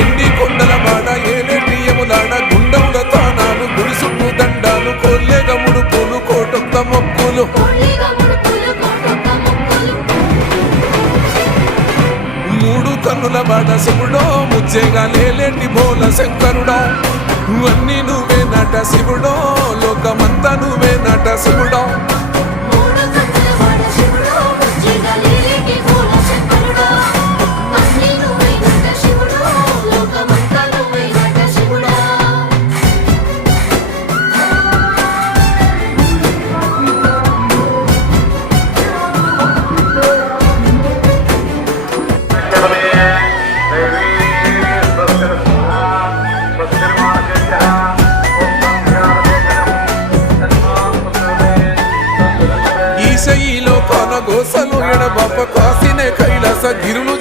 ఎండి కొండల మాడ ఏలేటి యములాడ గుండముల తానాలు గుడిసుట్టు దండాలు కొల్లేగ ముడుపులు కోటొక్క మొక్కులు మూడు కన్నుల బాట శివుడో ముచ్చేగా లేలేటి బోల శంకరుడా అన్నీ నువ్వే నట శివుడో లోకమంతా నువ్వే నట శివుడో ఈశయిలో కొన గోసలు ఎడబాప కాసినే కైలాస గిరులు